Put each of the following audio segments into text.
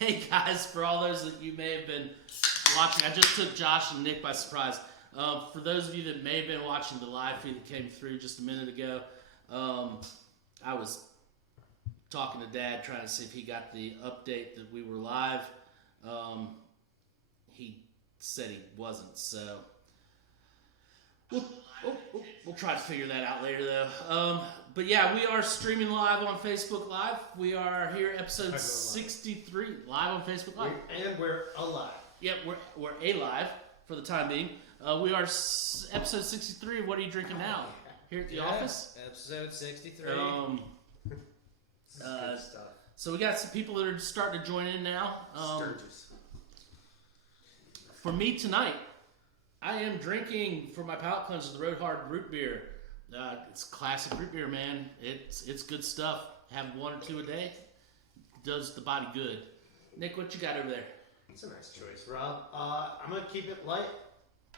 Hey guys, for all those that you may have been watching, I just took Josh and Nick by surprise. For those of you that may have been watching the live feed that came through just a minute ago, I was talking to Dad trying to see if he got the update that we were live. He said he wasn't, so we'll try to figure that out later though. But yeah, we are streaming live on Facebook Live. We are here, episode 63, live on Facebook Live. And we're alive. Yep, we're alive for the time being. We are episode 63. What are you drinking now? Here at the office? Episode 63. Good stuff. So we got some people that are starting to join in now. Sturgis. For me tonight, I am drinking for my palate cleanser the Road Hard root beer. It's classic root beer, man. It's good stuff. Have one or two a day. Does the body good. Nick, what you got over there? It's a nice choice, Rob. I'm going to keep it light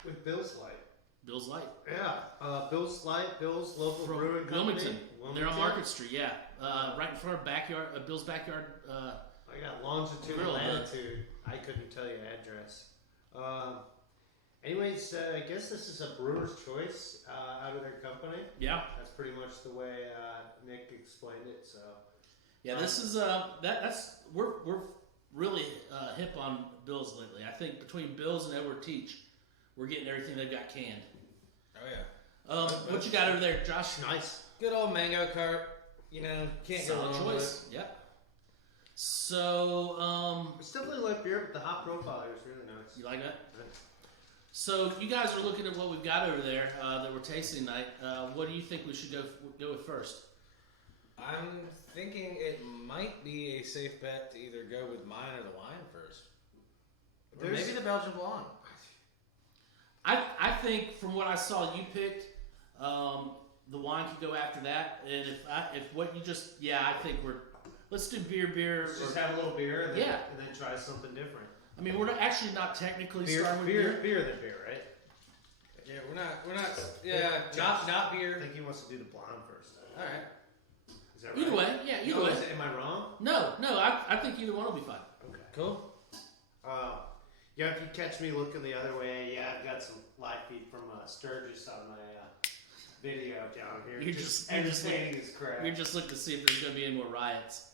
with Bill's Light. Bill's Light. Yeah. Bill's Light, Bill's local From brewing company. Wilmington. They're on Market Street, yeah. Right in front of backyard, Bill's backyard. I got longitude and latitude. I couldn't tell you address. Anyways, I guess this is a brewer's choice out of their company. Yeah. That's pretty much the way Nick explained it. So. Yeah, this is that's we're really hip on Bill's lately. I think between Bill's and Edward Teach, we're getting everything they've got canned. Oh yeah. What you got over there, Josh? Nice. Good old mango cart. You know, can't go wrong choice. with it. Yep. So It's definitely light beer, but the hop profile there is really nice. you like that? So you guys are looking at what we've got over there that we're tasting tonight. What do you think we should go with first? I'm thinking it might be a safe bet to either go with mine or the wine first. Or maybe the Belgian Blonde. I think from what I saw you picked, the wine could go after that. And if what you just I think let's do beer. Let's just have a little beer and then try something different. I mean, we're actually not technically Beer starting with than beer, right? Yeah, we're not. Yeah, not beer. I think he wants to do the blonde first. All right. Is that right? Either way, yeah, either way. Am I wrong? No, I think either one will be fine. Okay. Cool. Yeah, if you catch me looking the other way, I've got some live feed from Sturgis on my video down here. You're just entertaining as crap. You're just looking to see if there's going to be any more riots.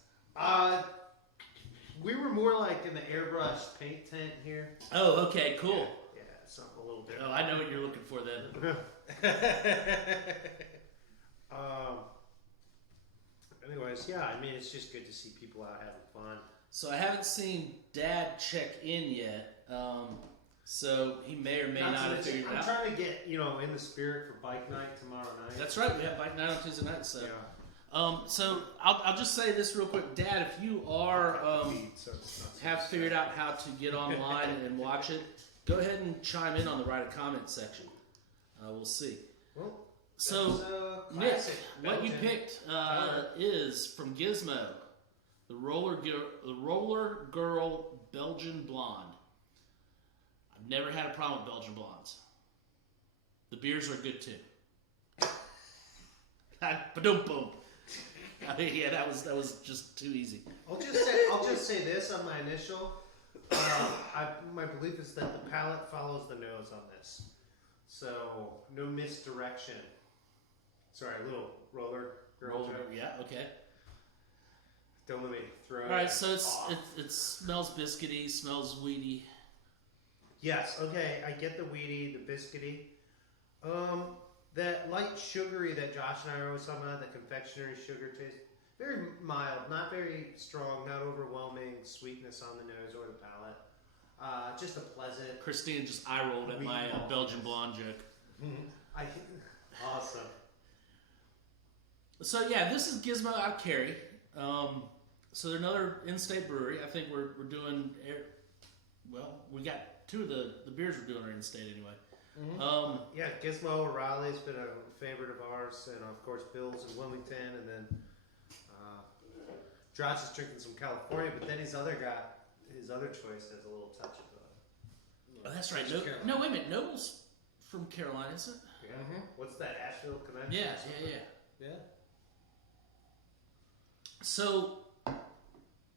We were more like in the airbrush paint tent here. Oh, okay, cool. Yeah, something a little different. Oh, I know what you're looking for then. Anyways, I mean, it's just good to see people out having fun. So I haven't seen Dad check in yet. So he may or may not have figured it out. I'm trying to get, in the spirit for bike night tomorrow night. That's right, we have bike night on Tuesday night. So, so I'll just say this real quick, Dad. If you are have figured out how to get online and watch it, go ahead and chime in on the write a comment section. We'll see. Well, so Nick, what you picked is from Gizmo, the Roller Girl Belgian Blonde. I've never had a problem with Belgian blondes. The beers are good too. Ba-dum-bum. Yeah, that was just too easy. I'll just say this on my initial. My belief is that the palate follows the nose on this, so no misdirection. Sorry, a little roller girl joke. Yeah, okay. Don't let me throw it. All right, so it smells biscuity, smells weedy. Yes, okay, I get the weedy, the biscuity. That light sugary that Josh and I are always talking about, the confectionery sugar taste, very mild, not very strong, not overwhelming sweetness on the nose or the palate. Just a pleasant. Christine just eye rolled at my Belgian blonde joke. Awesome. So yeah, this is Gizmo out of Cary. So they're another in-state brewery. I think we're doing. We got two of the beers we're doing are in-state anyway. Mm-hmm. Gizmo Raleigh's been a favorite of ours, and of course Bill's in Wilmington, and then Josh is drinking some California, but then his other choice has a little touch of oh, that's right. No, wait a minute. Noble's from Carolina, isn't it? Yeah. Mm-hmm. What's that, Asheville connection? Yeah. So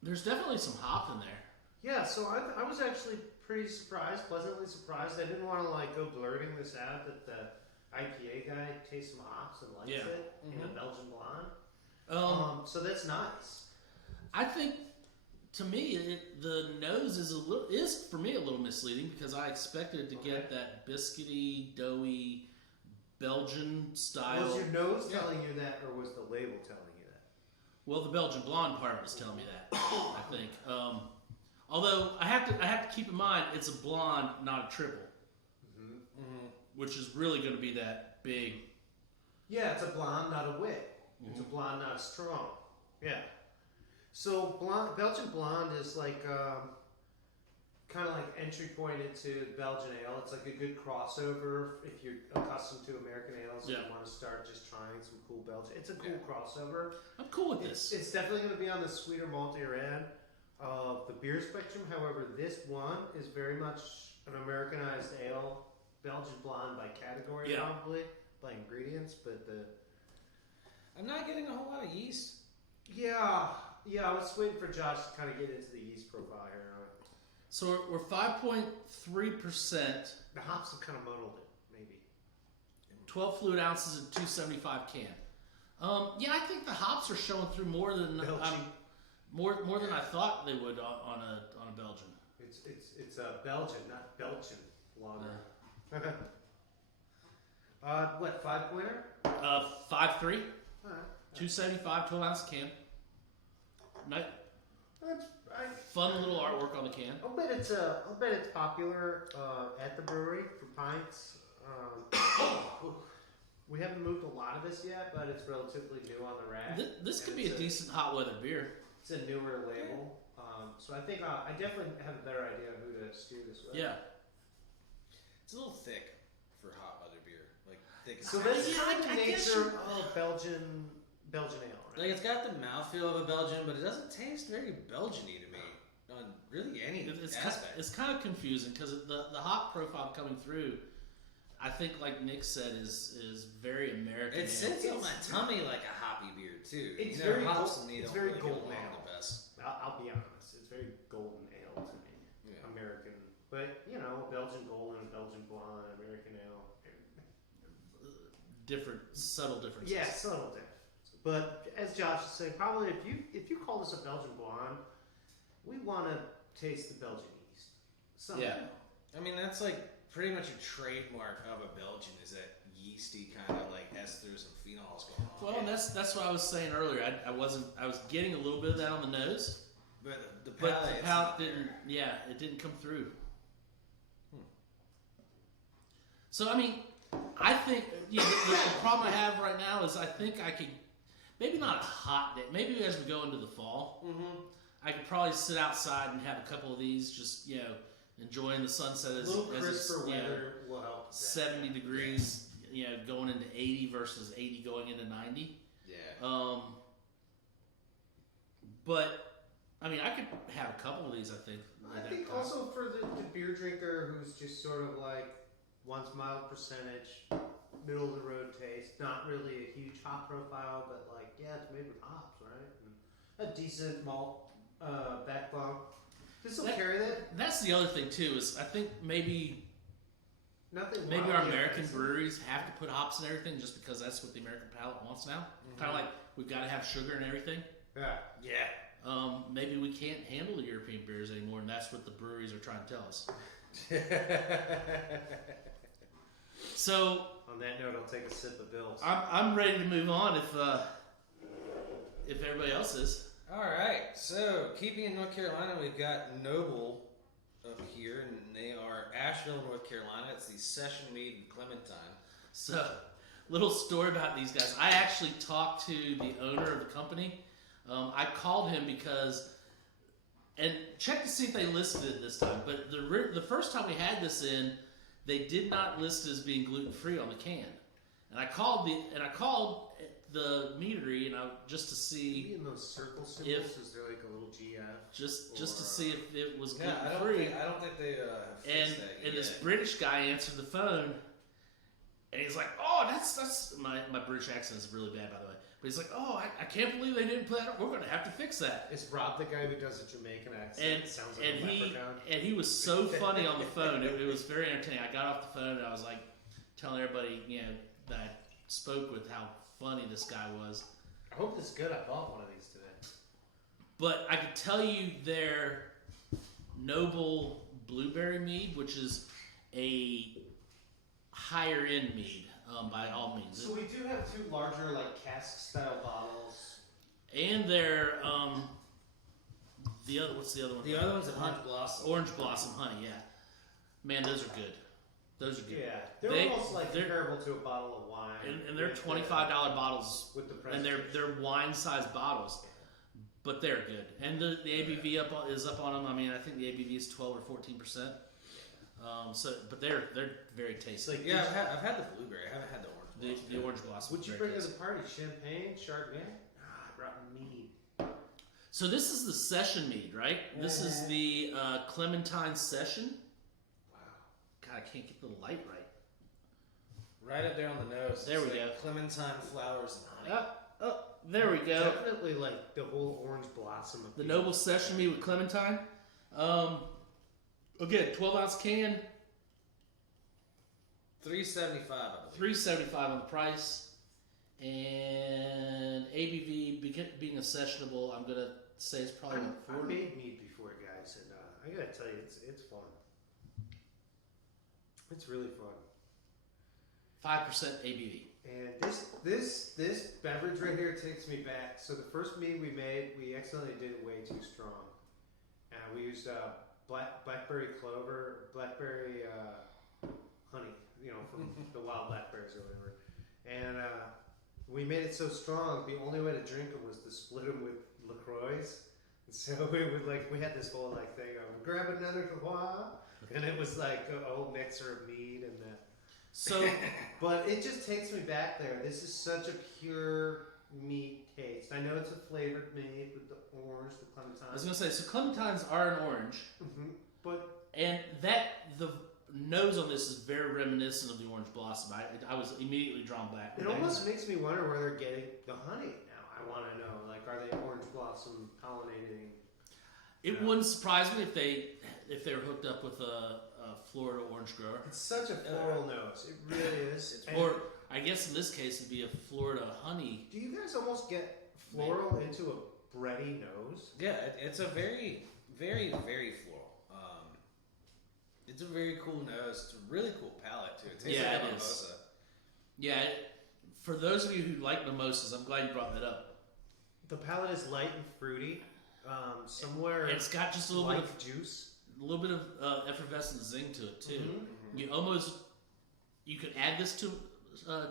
there's definitely some hop in there. Yeah, so I was actually pretty surprised, pleasantly surprised. I didn't want to like go blurting this out that the IPA guy tastes some hops and likes it in a Belgian blonde. So that's nice. I think, to me, the nose is for me a little misleading because I expected to get that biscuity, doughy Belgian style. Was your nose telling you that, or was the label telling you that? Well, the Belgian blonde part was telling me that. I think. Although I have to keep in mind it's a blonde, not a triple, which is really going to be that big. Yeah, it's a blonde, not a wit. It's a blonde, not a strong. Yeah. So Belgian blonde is like kind of like entry point into Belgian ale. It's like a good crossover if you're accustomed to American ales and you want to start just trying some cool Belgian. It's a cool crossover. I'm cool with this. It's definitely going to be on the sweeter, maltier end of the beer spectrum. However, this one is very much an Americanized ale, Belgian blonde by category probably, by ingredients, but I'm not getting a whole lot of yeast. Yeah, I was waiting for Josh to kind of get into the yeast profile here. So we're 5.3%. The hops have kind of muddled it, maybe. 12 fluid ounces in 275 can. I think the hops are showing through more than more than I thought they would on a Belgian. It's a Belgian, not Belgian lager. What 5-pointer? 5.3. All right. 275, 12 ounce can. Nice. Fun little artwork on the can. I'll bet it's popular at the brewery for pints. We haven't moved a lot of this yet, but it's relatively new on the rack. This could be a decent hot weather beer. It's a newer label, so I think I definitely have a better idea of who to steer this with. Yeah, it's a little thick for hot weather beer, like thick. So that's kind of the nature of Belgian ale, right? Like it's got the mouthfeel of a Belgian, but it doesn't taste very Belgian-y to me on really any aspect. It's kind of confusing because the hop profile coming through, I think, like Nick said, is very American. It sits on my tummy like a hoppy beer too. It's very hops gold, to me. it's Don't very really golden go along ale. the best. I'll be honest, it's very golden ale to me. Yeah. American, but Belgian golden, Belgian blonde, American ale. Different, subtle differences. Yeah, subtle difference. But as Josh is saying, probably if you call this a Belgian blonde, we want to taste the Belgian yeast. Yeah. I mean, that's like pretty much a trademark of a Belgian is that yeasty kind of like esters and phenols going on. Well, and that's what I was saying earlier. I was getting a little bit of that on the nose, but the palate didn't. Yeah, it didn't come through. So I mean, I think the problem I have right now is I think I could maybe not a hot day. Maybe as we go into the fall, I could probably sit outside and have a couple of these, just enjoying the sunset as a little as crisper weather will help. 70 degrees, going into 80 versus 80 going into 90. Yeah. But I mean, I could have a couple of these. I think. I think also for the beer drinker who's just sort of like wants mild percentage, middle of the road taste, not really a huge hop profile, but like it's made with hops, right? And a decent malt backbone. This will carry that. That's the other thing too. Is I think maybe Nothing. our American breweries have to put hops in everything just because that's what the American palate wants now. Kind of like we've got to have sugar in everything. Yeah. Maybe we can't handle the European beers anymore, and that's what the breweries are trying to tell us. So on that note, I'll take a sip of Bill's. I'm ready to move on if everybody else is. All right. So keeping in North Carolina, we've got Noble up here, and they are Asheville, North Carolina. It's the Session Mead and Clementine. So, little story about these guys. I actually talked to the owner of the company. I called him and checked to see if they listed it this time. But the first time we had this in, they did not list it as being gluten free on the can. And I called the meadery just to see. Maybe in those circle symbols, is there like a little GF? Just to see if it was gluten I free. don't think they And this British guy answered the phone, and he's like, "Oh, that's my British accent is really bad, by the way." But he's like, oh, I can't believe they didn't put that. We're going to have to fix that. Is Rob the guy who does a Jamaican accent? And Sounds like a leprechaun. And he was so funny on the phone. It was very entertaining. I got off the phone and I was like telling everybody, that I spoke with how funny this guy was. I hope this is good. I bought one of these today. But I could tell you their Noble Blueberry Mead, which is a higher end mead by all means. So we do have two larger, like cask style bottles. And their what's the other one? The other one's a Orange Blossom. Orange Blossom Honey, yeah. Man, those are good. Those are good. Yeah, they're almost like comparable to a bottle of wine. And they're $25 bottles, with the and they're wine-sized bottles, but they're good. And the ABV is up on them. I mean, I think the ABV is 12 or 14%. But they're very tasty. Like, yeah, I've had the blueberry. I haven't had the orange blossom. The orange blossom. What'd you bring to the party? Champagne, Chardonnay? I brought mead. So this is the session mead, right? This is the Clementine Session. Wow. God, I can't get the light right. Right up there on the nose. There we like go. Clementine flowers and honey. There we go. Definitely like the whole orange blossom of The Noble Session mead with Clementine. Again, 12-ounce can. $3.75. $3.75 on the price. And ABV being a sessionable, I'm gonna say it's probably I made mead before, guys, and I gotta tell you, it's fun. It's really fun. 5% ABV. And this beverage right here takes me back. So the first mead we made, we accidentally did it way too strong, and we used blackberry honey, from the wild blackberries or whatever, and we made it so strong. The only way to drink them was to split them with LaCroix. And so we had this whole thing of grab another LaCroix, and it was like a whole mixer of mead and that. So, but it just takes me back there. This is such a pure meat taste. I know it's a flavored mead with the orange, the clementine. I was gonna say, so clementines are an orange, but the nose on this is very reminiscent of the orange blossom. I was immediately drawn back. it almost makes me wonder where they're getting the honey now. I want to know, are they orange blossom pollinating? It wouldn't surprise me if they were hooked up with a Florida orange grower. It's such a floral nose. It really is. Or I guess in this case it'd be a Florida honey. Do you guys almost get floral into a bready nose? Yeah, it's a very, very, very floral. It's a very cool nose. It's a really cool palate too. It tastes like a mimosa. Yeah, for those of you who like mimosas, I'm glad you brought that up. The palate is light and fruity. Somewhere it's got just a little bit of juice. A little bit of effervescent zing to it too. Mm-hmm. You could add this to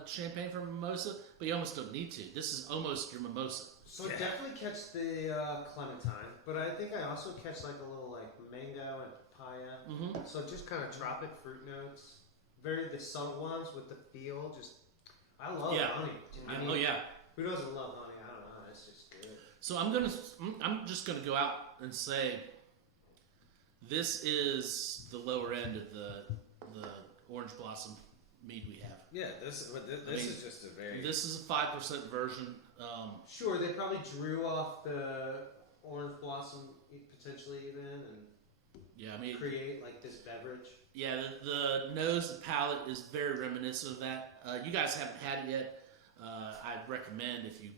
champagne from mimosa, but you almost don't need to. This is almost your mimosa. So I definitely catch the clementine, but I think I also catch a little mango and papaya. Mm-hmm. So just kind of tropic fruit notes. The subtle ones with the feel. I love honey. Oh yeah. Who doesn't love honey? I don't know. It's just good. So I'm just gonna go out and say this is the lower end of the orange blossom mead we have. Yeah, this is just a very. This is a 5% version. Sure, they probably drew off the orange blossom potentially even, and create this beverage. Yeah, the nose, the palate is very reminiscent of that. You guys haven't had it yet. I'd recommend if you.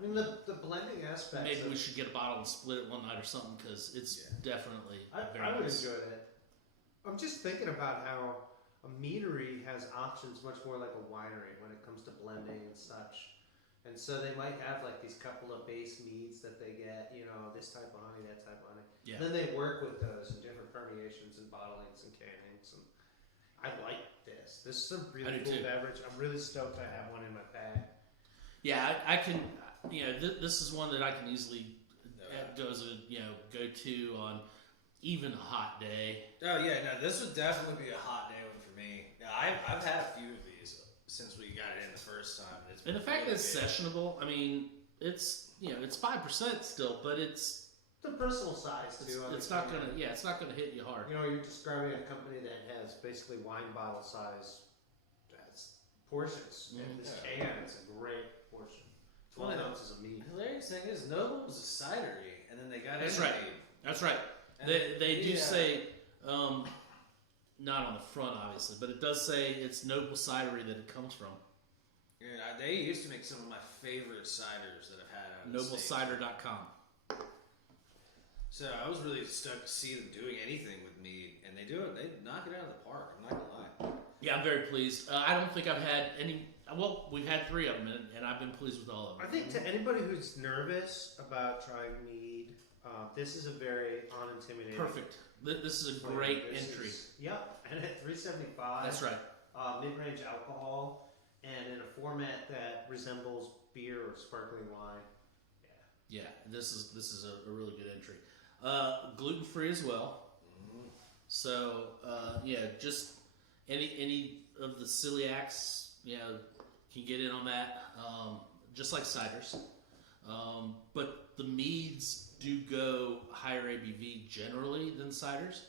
The blending aspect. Maybe we should get a bottle and split it one night or something because it's definitely very I would nice. enjoy it. I'm just thinking about how a meadery has options much more like a winery when it comes to blending and such. And so they might have these couple of base meads that they get, this type of honey, that type of honey. Yeah. And then they work with those in different permeations and bottlings and cannings. And I like this. This is a really cool beverage. I'm really stoked I have one in my bag. Yeah, I can. This is one that I can easily go to on even a hot day. Oh yeah, no, this would definitely be a hot day one for me. Now, I've had a few of these since we got it in the first time. And the fact that it's sessionable, it's 5% still, but it's the personal size too. It's not gonna hit you hard. You're describing a company that has basically wine bottle size portions. And this can, it's a great portion. 12 ounces of mead. The hilarious thing is, Noble was a cidery, and then they got That's into right. mead. That's right. They do say, not on the front obviously, but it does say it's Noble Cidery that it comes from. Yeah, they used to make some of my favorite ciders that I've had out of the States. NobleCider.com. So I was really stoked to see them doing anything with mead, and they do it. They knock it out of the park. I'm not gonna lie. Yeah, I'm very pleased. I don't think I've had any. Well, we've had 3 of them, and I've been pleased with all of them. I think to anybody who's nervous about trying mead, this is a very unintimidating. Perfect. This is a great entry. Yep, and at $3.75. That's right. Mid-range alcohol, and in a format that resembles beer or sparkling wine. Yeah, this is a really good entry. Gluten free as well. So just any of the celiacs, can get in on that. Just like ciders, but the meads do go higher ABV generally than ciders.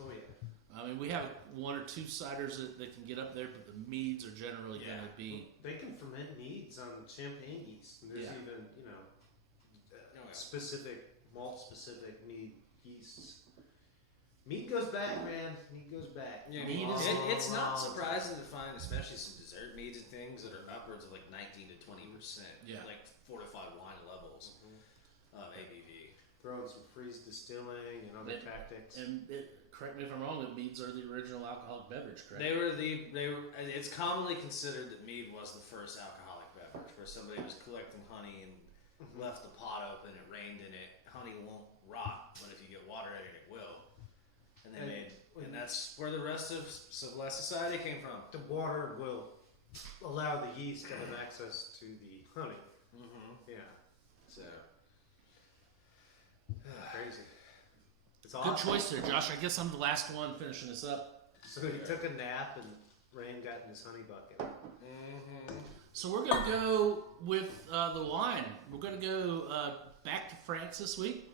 Oh yeah. I mean, we have 1 or 2 ciders that can get up there, but the meads are generally going to be. They can ferment meads on champagne yeast. And there's even specific malt-specific mead yeasts. Mead goes back, man. Mead goes back. Yeah, it's not surprising to find, especially some dessert meads and things that are upwards of like 19 to 20%. Yeah. Like fortified wine levels of ABV. Throwing some freeze distilling and other tactics. And correct me if I'm wrong, but meads are the original alcoholic beverage, correct? They were. It's commonly considered that mead was the first alcoholic beverage, where somebody was collecting honey and left the pot open, it rained in it. Honey won't rot, but if you get water in it, it will. And and that's where the rest of civilized society came from. The water will allow the yeast to have access to the honey. Yeah. So crazy. It's Good awesome. choice there, Josh. I guess I'm the last one finishing this up. So he took a nap and Rain got in his honey bucket. So we're going to go with the wine. We're going to go back to France this week.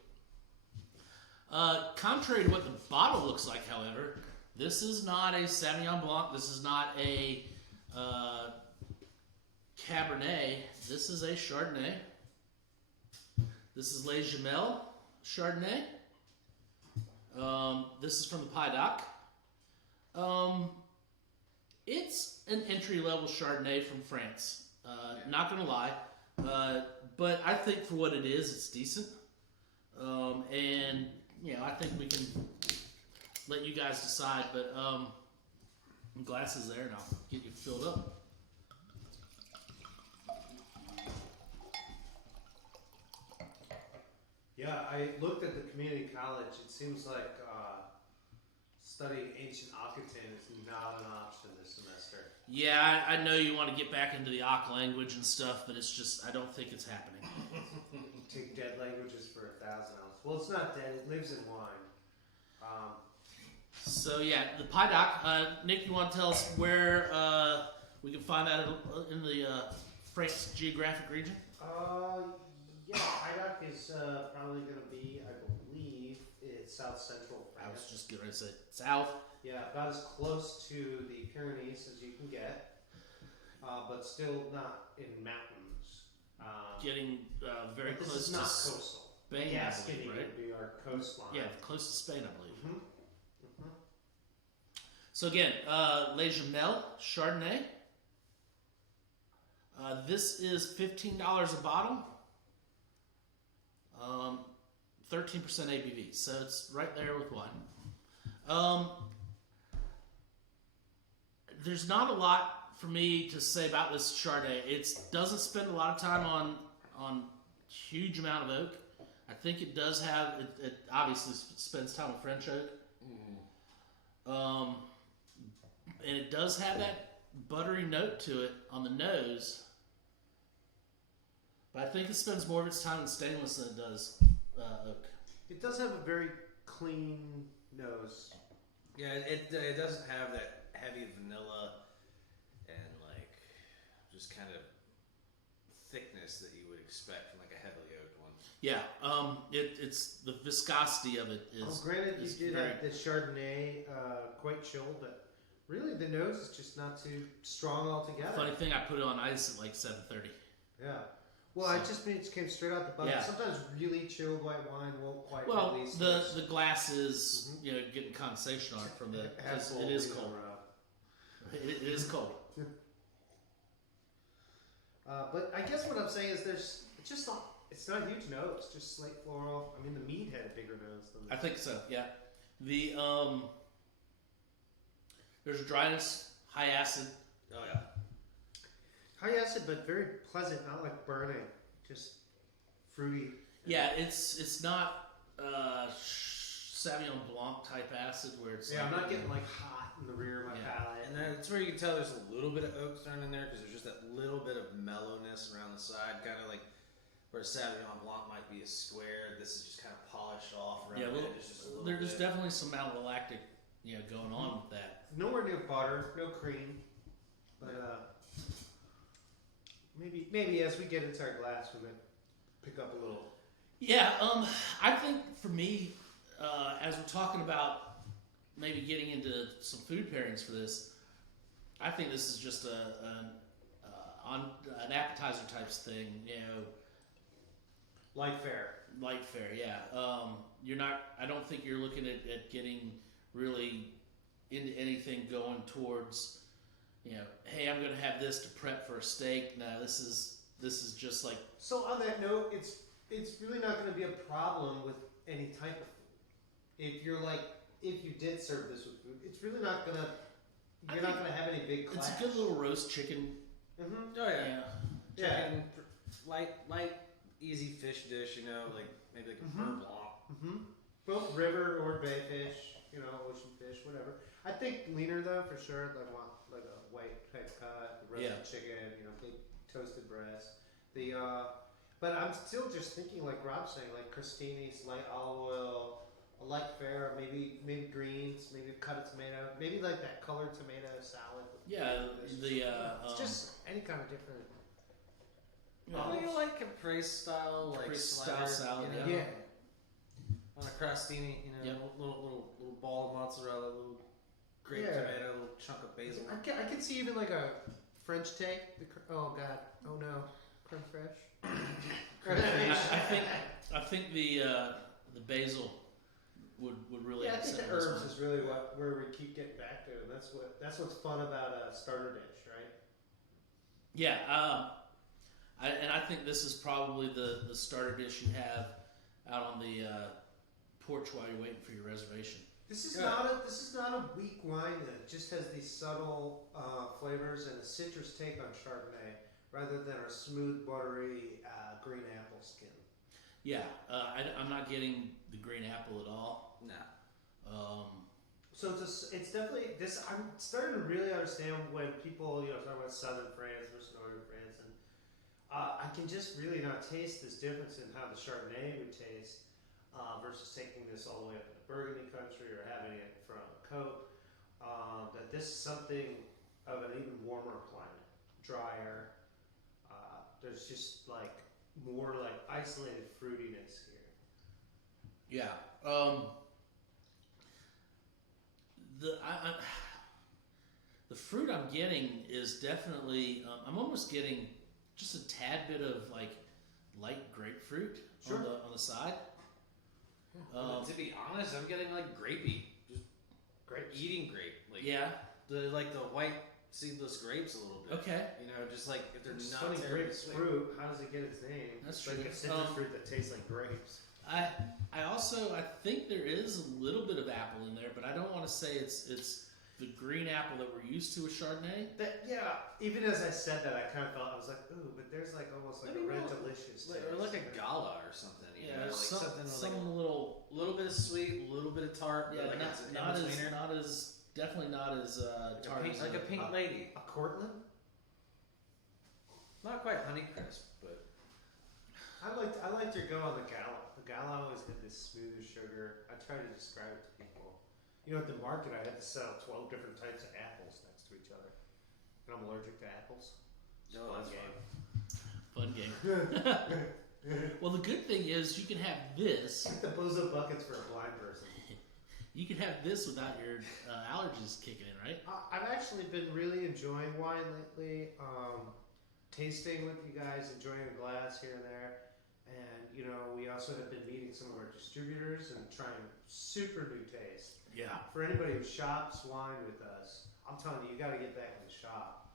Contrary to what the bottle looks like, however, this is not a Sauvignon Blanc. This is not a Cabernet. This is a Chardonnay. This is Les Gemelles Chardonnay. This is from the Pays d'Oc. It's an entry-level Chardonnay from France. Not gonna lie, but I think for what it is, it's decent. And I think we can let you guys decide. But glass is there, and I'll get you filled up. Yeah, I looked at the community college. It seems like studying ancient Occitan is not an option this semester. Yeah, I know you want to get back into the Oc language and stuff, but it's just, I don't think it's happening. Take dead languages for 1,000 ounces. Well, it's not dead. It lives in wine. So yeah, the Pays d'Oc. Nick, you want to tell us where we can find that in the France geographic region? Yeah, Pays d'Oc is probably going to be, I believe, it's south central France. I was just going to say south. Yeah, about as close to the Pyrenees as you can get, but still not in mountains. Getting very this close is to not coastal. Spain, Gascony I believe, right? would be our coastline. Yeah, close to Spain, I believe. Mm-hmm. So again, Les Gemelles Chardonnay. This is $15 a bottle. 13% ABV, so it's right there with wine. There's not a lot for me to say about this Chardonnay. It doesn't spend a lot of time on huge amount of oak. I think it does have, it obviously spends time with French oak. And it does have that buttery note to it on the nose. But I think it spends more of its time in stainless than it does oak. It does have a very clean nose. yeah, it doesn't have that heavy vanilla and like just kind of thickness that you would expect from like a heavily oaked one. Yeah, it's the viscosity of it is. Granted, you is did very, have the Chardonnay quite chilled, but really the nose is just not too strong altogether. funny thing, I put it on ice at like 7:30. Yeah. Well, I just mean it came straight out the bucket. Yeah. Sometimes really chilled white wine won't quite release the glass is getting condensation on it from the half full, it is cold. It is cold. But I guess what I'm saying is it's not huge notes, just slight floral. I mean, the mead had a bigger nose than I think so. Yeah. The there's dryness, high acid. Oh yeah. high acid, but very pleasant, not like burning, just fruity. Yeah, it's not Sauvignon Blanc type acid where it's I'm not getting like hot in the rear of my palate. And that's where you can tell there's a little bit of oak thrown in there because there's just that little bit of mellowness around the side, kind of like where Sauvignon Blanc might be a square. This is just kind of polished off around the edges just a little bit. There's definitely some malolactic, going on with that. Nowhere near butter, no cream, but maybe as we get into our glass, we might pick up a little. Yeah, I think for me, as we're talking about maybe getting into some food pairings for this, I think this is just an appetizer types thing, Light fare. Light fare, yeah. You're not. I don't think you're looking at getting really into anything going towards, hey, I'm going to have this to prep for a steak. No, this is just like. So on that note, it's really not going to be a problem with any type of food. If you did serve this with food, it's really not going to. You're not going to have any big clash. It's a good little roast chicken. Mm-hmm. Oh yeah. Chicken, light, easy fish dish. Like maybe like a beurre blanc. Mm-hmm. Both river or bay fish. Ocean fish, whatever. I think leaner though, for sure. I want like a white type cut, roasted chicken, big toasted breast. But I'm still just thinking, like Rob's saying, like crostinis, light olive oil, a light fare, maybe greens, maybe a cut of tomato, maybe like that colored tomato salad. It's just any kind of different. You like caprese style, like style salad, Yeah. On a crostini, little ball of mozzarella, little grape tomato, little chunk of basil. I can see even like a French take. Oh god, oh no, creme fraiche. I think the basil would really. Yeah, I think the accentuate herbs this is really where we keep getting back to, and that's what's fun about a starter dish, right? Yeah, I think this is probably the starter dish you have out on the porch while you're waiting for your reservation. This is not a weak wine that just has these subtle flavors and a citrus take on Chardonnay, rather than our smooth, buttery green apple skin. Yeah, I'm not getting the green apple at all. No. So it's definitely this. I'm starting to really understand when people talk about southern France versus northern France, and I can just really not taste this difference in how the Chardonnay would taste versus taking this all the way up into Burgundy country or having it from Côte. That this is something of an even warmer climate, drier. There's just like more like isolated fruitiness here. Yeah. The fruit I'm getting is definitely. I'm almost getting just a tad bit of like light grapefruit on the side. To be honest, I'm getting like grapey, just eating grape. Like, the white seedless grapes a little bit. Okay. Just like if they're It's not funny, terribly sweet. grapefruit. How does it get its name? That's it's true. like a citrus fruit that tastes like grapes. I think there is a little bit of apple in there, but I don't want to say it's the green apple that we're used to with Chardonnay. Even as I said that, I kind of felt, I was like, ooh, but there's like almost like a red delicious taste. Or like a gala or something. Yeah, like something like a little bit of sweet, a little bit of tart. Yeah, but like not as definitely not as tart. Like a pink lady. A Cortland? Not quite Honeycrisp, but I liked your go on the Gala. The Gala always had this smoother sugar. I try to describe it to people. At the market, I had to sell 12 different types of apples next to each other. And I'm allergic to apples. Fun game. Well, the good thing is you can have this. Like the bozo buckets for a blind person. You can have this without your allergies kicking in, right? I've actually been really enjoying wine lately. tasting with you guys, enjoying a glass here and there. And, you know, we also have been meeting some of our distributors and trying super new tastes. Yeah. For anybody who shops wine with us, I'm telling you, you got to get back in the shop.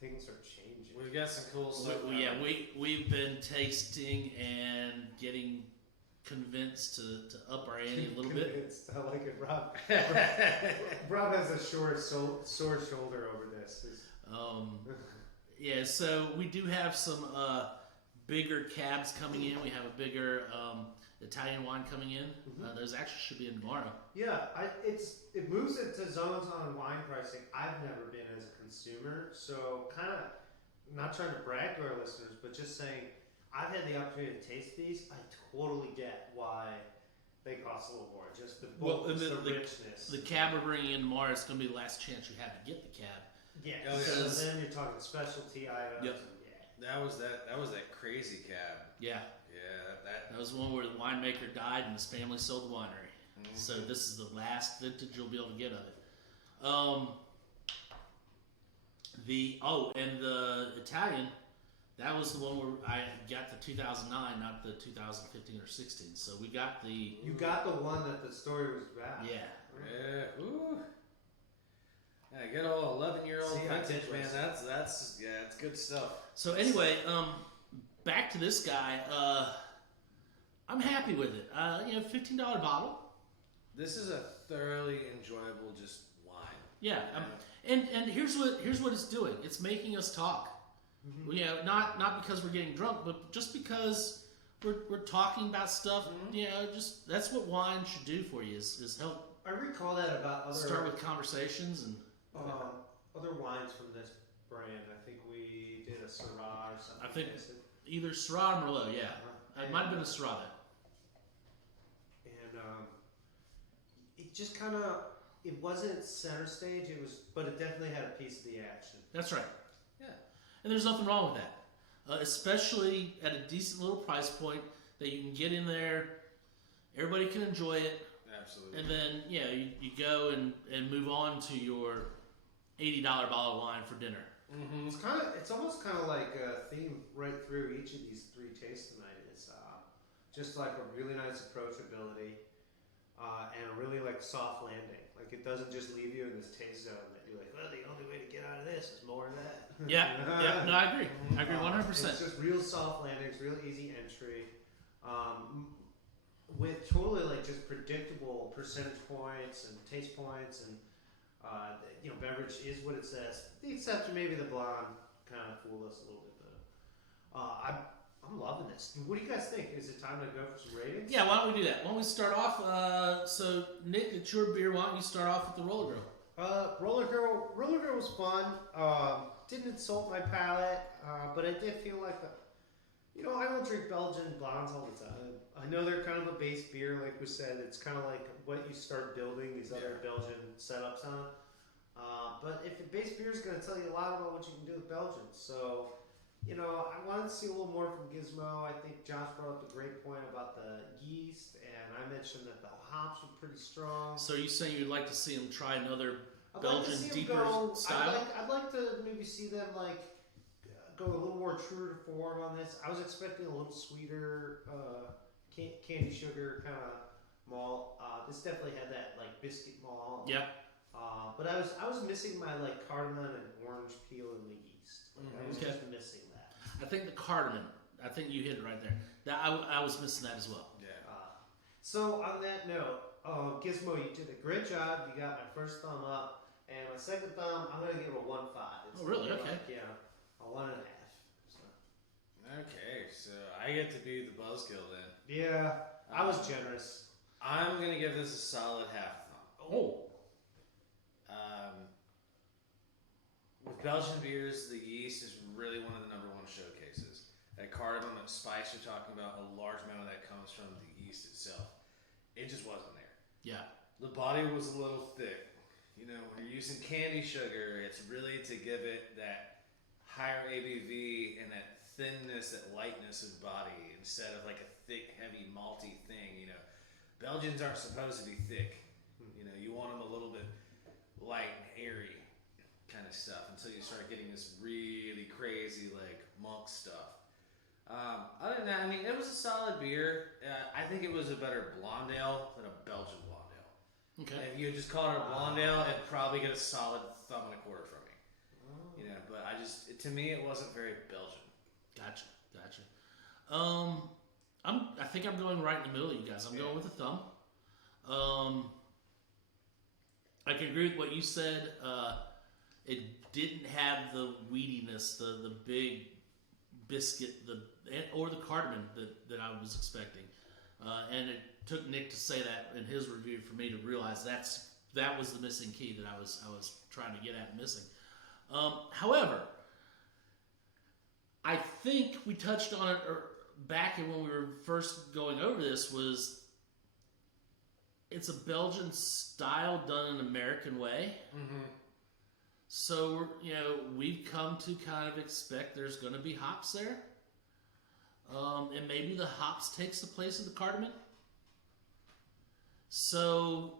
Things are changing. We've got some cool stuff. We've been tasting and getting convinced to up our ante a little bit. I like it, Rob. Rob has a sore shoulder over this. Yeah, so we do have some bigger cabs coming in. We have a bigger Italian wine coming in. Mm-hmm. Those actually should be in tomorrow. Yeah, it moves into zones on wine pricing I've never been as a consumer. So kind of not trying to brag to our listeners, but just saying I've had the opportunity to taste these. I totally get why they cost a little more. Just the richness. The cab we're bringing in tomorrow is going to be the last chance you have to get the cab. Yeah, so then you're talking specialty items. Yep. That was that crazy cab. Yeah. Yeah, that was the one where the winemaker died and his family sold the winery. Mm-hmm. So this is the last vintage you'll be able to get of it. And the Italian, that was the one where I got the 2009, not the 2015 or 16. So we got the. You got the one that the story was about. Yeah. Yeah. Ooh. Yeah, get all 11-year-old vintage, man. That's it's good stuff. So anyway, back to this guy. I'm happy with it. $15 bottle. This is a thoroughly enjoyable just wine. Yeah. And here's what it's doing. It's making us talk. Mm-hmm. Not because we're getting drunk, but just because we're talking about stuff. Mm-hmm. Just that's what wine should do for you is help. I recall that about other start with conversations and other wines from this brand. I think we did a Syrah or something. I think either Syrah or Merlot. Yeah, it might have been a Syrah then. And it just kind of it wasn't center stage. But it definitely had a piece of the action. That's right. Yeah, and there's nothing wrong with that, especially at a decent little price point that you can get in there. Everybody can enjoy it. Absolutely. And then you go and move on to your $80 bottle of wine for dinner. Mm-hmm. It's almost kind of like a theme right through each of these three tastes tonight is just like a really nice approachability and a really like soft landing. Like it doesn't just leave you in this taste zone that you're like, well, the only way to get out of this is more of that. Yeah. No, I agree. I agree 100%. It's just real soft landings, real easy entry. With totally like just predictable percentage points and taste points and beverage is what it says. The exception maybe the blonde kind of fooled us a little bit though. I'm loving this. What do you guys think? Is it time to go for some ratings? Yeah, why don't we do that? Why don't we start off? So Nick, it's your beer. Why don't you start off with the Roller Girl? Roller Girl was fun. Didn't insult my palate, but I did feel like I don't drink Belgian blondes all the time. I know they're kind of a base beer, like we said. It's kind of like what you start building these other Belgian setups on. But if a base beer is going to tell you a lot about what you can do with Belgians. So, I wanted to see a little more from Gizmo. I think Josh brought up a great point about the yeast, and I mentioned that the hops were pretty strong. So you saying you'd like to see them try another I'd Belgian like to see deeper style? I'd like to maybe see them go a little more true to form on this. I was expecting a little sweeter candy sugar kind of malt. This definitely had that biscuit malt. Yeah. But I was missing my cardamom and orange peel in the yeast. I was just missing that. I think the cardamom. I think you hit it right there. That I was missing that as well. Yeah. So on that note, Gizmo, you did a great job. You got my first thumb up, and my second thumb, I'm gonna give it a 1.5. Oh, really? Okay. A 1.5. So. Okay, so I get to be the buzzkill then. Yeah, I was generous. I'm gonna give this a solid half thumb. Oh. With Belgian beers, the yeast is really one of the number one showcases. That cardamom, that spice you're talking about, a large amount of that comes from the yeast itself. It just wasn't there. Yeah. The body was a little thick. When you're using candy sugar, it's really to give it that higher ABV and that thinness, that lightness of body, instead of like a thick, heavy, malty thing. Belgians aren't supposed to be thick. You want them a little bit light and airy kind of stuff until you start getting this really crazy monk stuff. Other than that, I mean, it was a solid beer. I think it was a better blonde ale than a Belgian blonde ale. Okay. If you had just called it a blonde ale, it'd probably get a solid thumb and a quarter from me. You know, but to me, it wasn't very Belgian. Gotcha. I think I'm going right in the middle of you guys. I'm going with a thumb. I can agree with what you said. It didn't have the weediness, the big biscuit, or the cardamom that I was expecting. And it took Nick to say that in his review for me to realize that was the missing key that I was trying to get at missing. However, I think we touched on it back when we were first going over this. Was it's a Belgian style done an American way. Mm-hmm. So, we've come to kind of expect there's going to be hops there. And maybe the hops takes the place of the cardamom. So,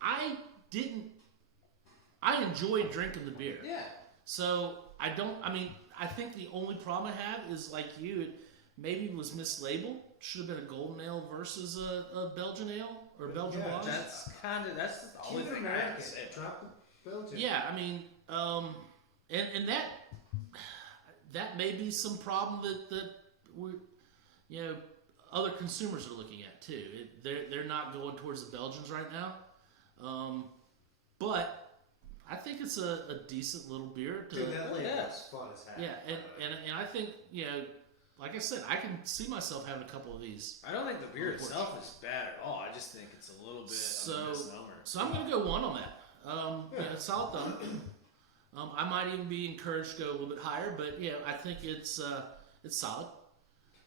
I enjoyed drinking the beer. Yeah. So, I think the only problem I have is, like you, it maybe was mislabeled. Should have been a golden ale versus a Belgian ale or Belgian blonde. That's the only thing I have to say. Drop the Belgian. Yeah, I mean, and that may be some problem that we, other consumers are looking at too. They're not going towards the Belgians right now, but I think it's a decent little beer. Dude, that label's fun as heck. Yeah, and I think like I said, I can see myself having a couple of these. I don't think the beer itself is bad at all. I just think it's a little bit of a misnomer. So I'm going to go 1 on that. Solid thumb. I might even be encouraged to go a little bit higher, but I think it's solid.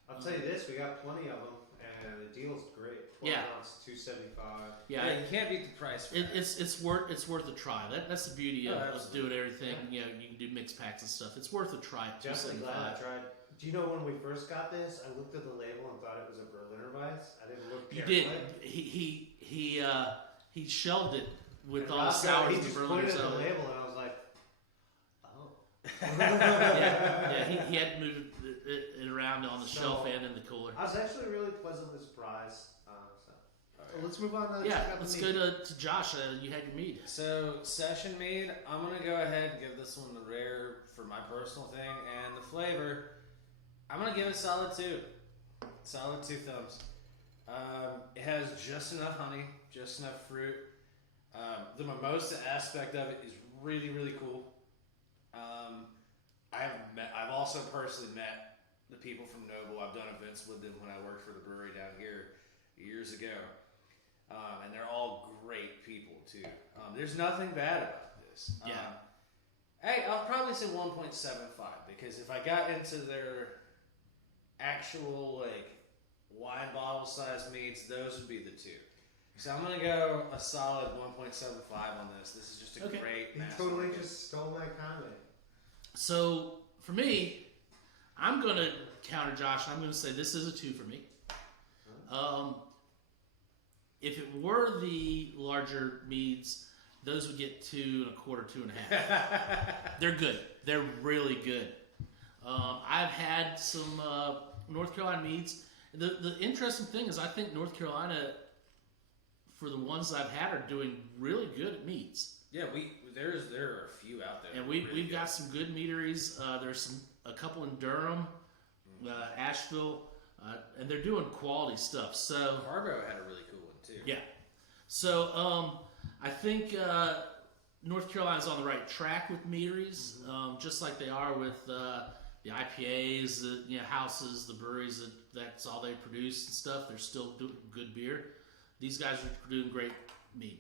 I'll tell you this: we got plenty of them, and the deal's great. 12 ounce, $2.75. Yeah, you can't beat the price. For it's worth a try. That's the beauty of doing everything. You can do mixed packs and stuff. It's worth a try. Definitely glad I tried. Do you know when we first got this? I looked at the label and thought it was a Berliner Weiss. I didn't look carefully. You did. He shelved it with all the sours he and just Berliners. Pointed at the label and I was like, oh. He had to move it around on the shelf and in the cooler. I was actually really pleasantly surprised. So let's move on. Let's go to Josh. You had your mead. So session mead. I'm gonna go ahead and give this one the rare for my personal thing, and the flavor. I'm gonna give it solid 2. Solid 2 thumbs. It has just enough honey, just enough fruit. The mimosa aspect of it is really, really cool. I've also personally met the people from Noble. I've done events with them when I worked for the brewery down here years ago. And they're all great people too. There's nothing bad about this. Hey, I'll probably say 1.75 because if I got into their actual wine bottle size meads, those would be the 2. So I'm gonna go a solid 1.75 on this. This is just a great. You totally just stole my comment. So for me, I'm gonna counter Josh. I'm gonna say this is a 2 for me. If it were the larger meads, those would get 2 1/4, 2 1/2. They're good. They're really good. I've had some North Carolina meads. The interesting thing is I think North Carolina, for the ones I've had, are doing really good at meads. Yeah, there are a few out there. And we've got some good meaderies. There's a couple in Durham, Asheville, and they're doing quality stuff. So Fargo had a really cool one too. Yeah. So I think North Carolina's on the right track with meaderies, just like they are with the IPAs, the houses, the breweries. That's all they produce and stuff. They're still doing good beer. These guys are doing great mead.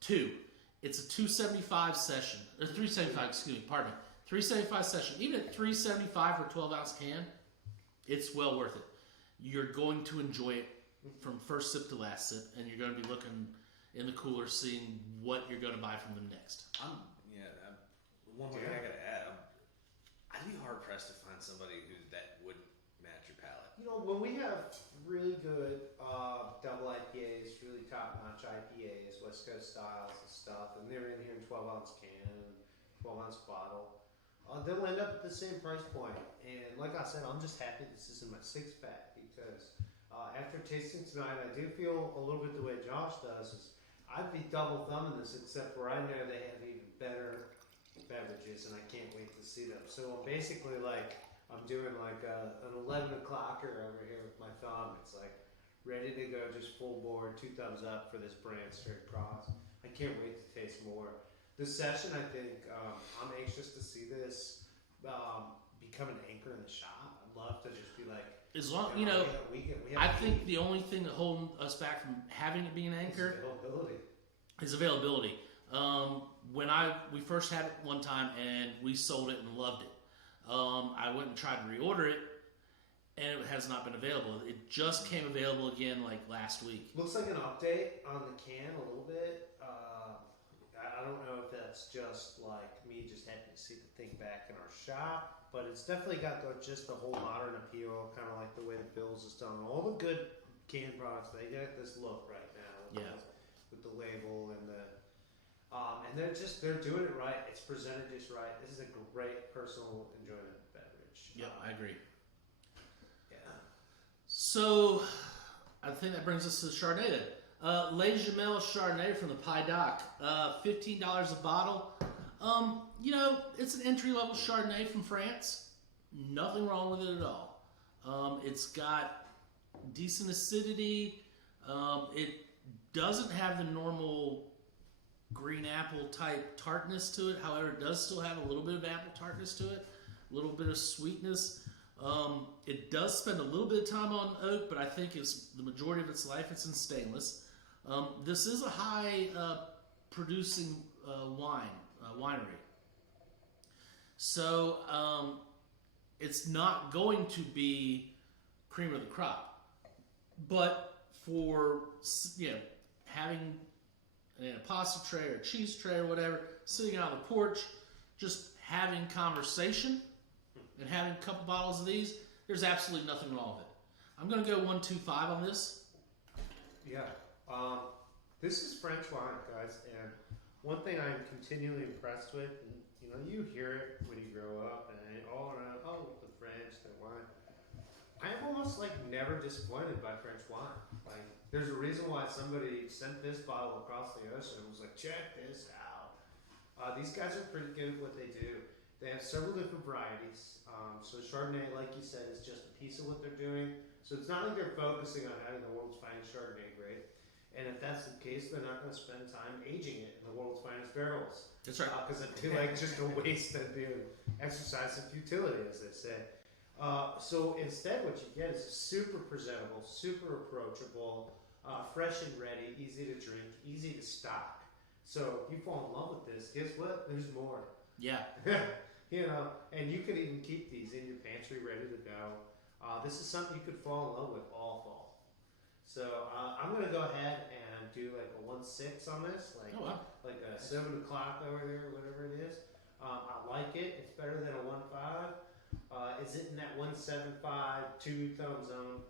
2. It's a 275 session, or 375. Excuse me. Pardon me. 375 session. Even at 375 for a 12-ounce can, it's well worth it. You're going to enjoy it from first sip to last sip, and you're going to be looking in the cooler, seeing what you're going to buy from them next. One more thing I gotta add. I'd be hard pressed to find somebody that would match your palate. When we have really good double IPAs, really top-notch IPAs, West Coast styles and stuff, and they're in here in 12-ounce can, 12-ounce bottle. they'll end up at the same price point. And like I said, I'm just happy this is in my 6-pack because after tasting tonight, I do feel a little bit the way Josh does. Is I'd be double thumbing this, except where I know they have even better beverages, and I can't wait to see them. So I'm basically like, I'm doing like an 11 o'clocker over here with my thumb. It's like ready to go, just full board, 2 thumbs up for this brand straight across. I can't wait to taste more. This session, I think, I'm anxious to see this become an anchor in the shop. I'd love to just be like, as long we have I think the only thing that holding us back from having it be an anchor is availability. When we first had it one time and we sold it and loved it, I went and tried to reorder it, and it has not been available. It just came available again like last week. Looks like an update on the can a little bit. I don't know if that's just like me just happy to see the thing back in our shop, but it's definitely got just the whole modern appeal, kind of like the way the Bills is done. All the good canned products, they get this look right now. With the label and and they're doing it right. It's presented just right. This is a great personal enjoyment beverage. Yep, I agree. Yeah. So, I think that brings us to the Chardonnay then. Les Jamel Chardonnay from the Pie Doc. $15 a bottle. It's an entry-level Chardonnay from France. Nothing wrong with it at all. It's got decent acidity. It doesn't have the normal green apple type tartness to it. However, it does still have a little bit of apple tartness to it. A little bit of sweetness. It does spend a little bit of time on oak, but I think it's the majority of its life it's in stainless. This is a high producing winery. So it's not going to be cream of the crop. But for having a pasta tray or a cheese tray or whatever, sitting out on the porch, just having conversation and having a couple bottles of these, there's absolutely nothing wrong with it. I'm going to go 1.25 on this. Yeah. This is French wine, guys, and one thing I'm continually impressed with, and you hear it when you grow up, and all around, the French, their wine. I'm almost like never disappointed by French wine. Like, there's a reason why somebody sent this bottle across the ocean and was like, check this out. These guys are pretty good at what they do. They have several different varieties. So Chardonnay, like you said, is just a piece of what they're doing. So it's not like they're focusing on having the world's finest Chardonnay grade. And if that's the case, they're not going to spend time aging it in the world's finest barrels. That's right. Because it'd be like just a waste of the exercise of futility, as they say. So instead, what you get is super presentable, super approachable, fresh and ready, easy to drink, easy to stock. So if you fall in love with this, guess what? There's more. Yeah. And you could even keep these in your pantry ready to go. This is something you could fall in love with all fall. So I'm going to go ahead and do like a 1.6 on this, like a 7 o'clock over there, whatever it is. I like it. It's better than a 1.5. Is it in that 1.75, 2 thumb zone?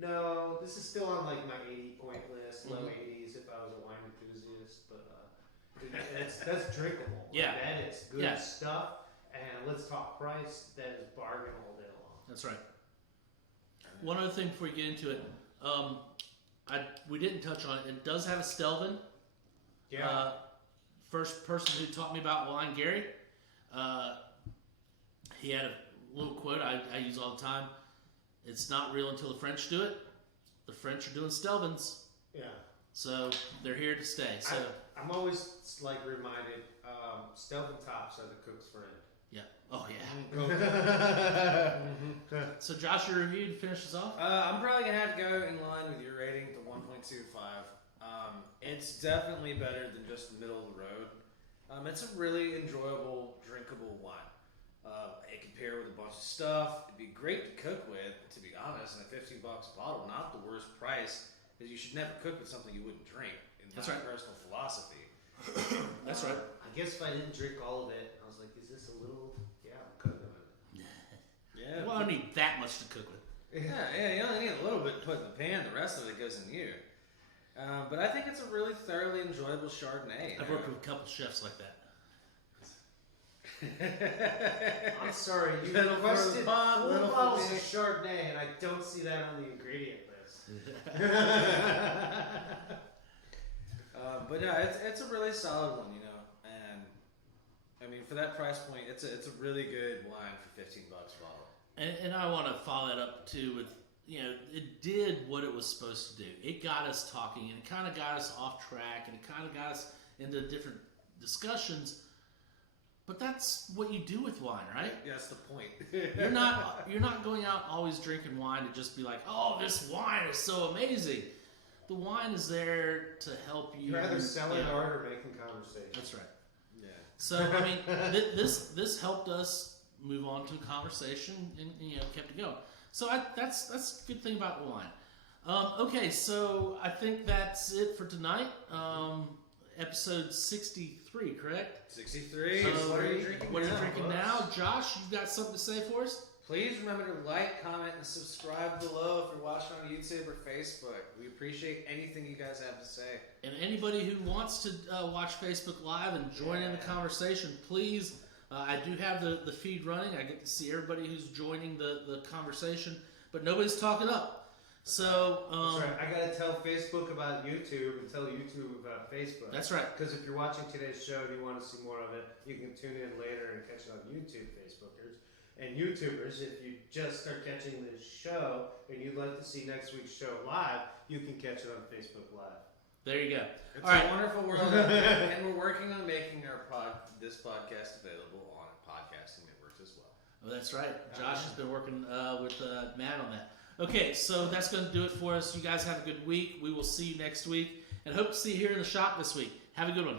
No, this is still on like my 80-point list, low 80s if I was a wine enthusiast, but that's drinkable. Yeah. Like, that is good stuff. And let's talk price. That is bargain all day long. That's right. One other thing before we get into it, we didn't touch on it. It does have a Stelvin. Yeah. First person who taught me about wine, Gary, he had a little quote I use all the time. It's not real until the French do it. The French are doing Stelvins. Yeah. So they're here to stay. So I'm always like reminded, Stelvin tops are the cook's friend. Yeah. Oh yeah. So Josh, your review to finish us off. I'm probably gonna have to go in line with your rating to 1.25. It's definitely better than just middle of the road. It's a really enjoyable, drinkable wine. It can pair with a bunch of stuff. It'd be great to cook with, to be honest. And at $15 a bottle, not the worst price. Because you should never cook with something you wouldn't drink. In my personal philosophy. That's right. I guess if I didn't drink all of it, I was like, is this a little? Yeah, I'm cooking with it. Yeah. Well, I don't need that much to cook with. Yeah, you only need a little bit to put in the pan. The rest of it goes in you. But I think it's a really thoroughly enjoyable Chardonnay. I've worked with a couple chefs like that. I'm sorry, you Little for the requested pot, 4 little for bottles me. of Chardonnay, and I don't see that on the ingredient list. But yeah, it's a really solid one, you know. And I mean, for that price point, it's a really good wine for $15 a bottle. And I want to follow that up too with, you know, it did what it was supposed to do. It got us talking, and it kind of got us off track, and it kind of got us into different discussions. But that's what you do with wine, right? Yeah, that's the point. You're not going out always drinking wine to just be like, oh, this wine is so amazing. The wine is there to help you. You're either selling art or making conversation. That's right. Yeah. So I mean, this helped us move on to a conversation and kept it going. So that's a good thing about the wine. Okay, so I think that's it for tonight. Episode 63, correct? 63. What are you drinking now? now? Josh, you've got something to say for us? Please remember to like, comment, and subscribe below if you're watching on YouTube or Facebook. We appreciate anything you guys have to say. And anybody who wants to watch Facebook Live and join in the conversation, please. I do have the feed running. I get to see everybody who's joining the conversation, but nobody's talking up. So that's right. I got to tell Facebook about YouTube and tell YouTube about Facebook. That's right. Because if you're watching today's show and you want to see more of it, you can tune in later and catch it on YouTube, Facebookers. And YouTubers, if you just start catching this show and you'd like to see next week's show live, you can catch it on Facebook Live. There you go. It's All right. a wonderful world out there, and we're working on making this podcast available on podcasting networks as well. Oh, that's right. Josh has been working with Matt on that. Okay, so that's going to do it for us. You guys have a good week. We will see you next week, and hope to see you here in the shop this week. Have a good one.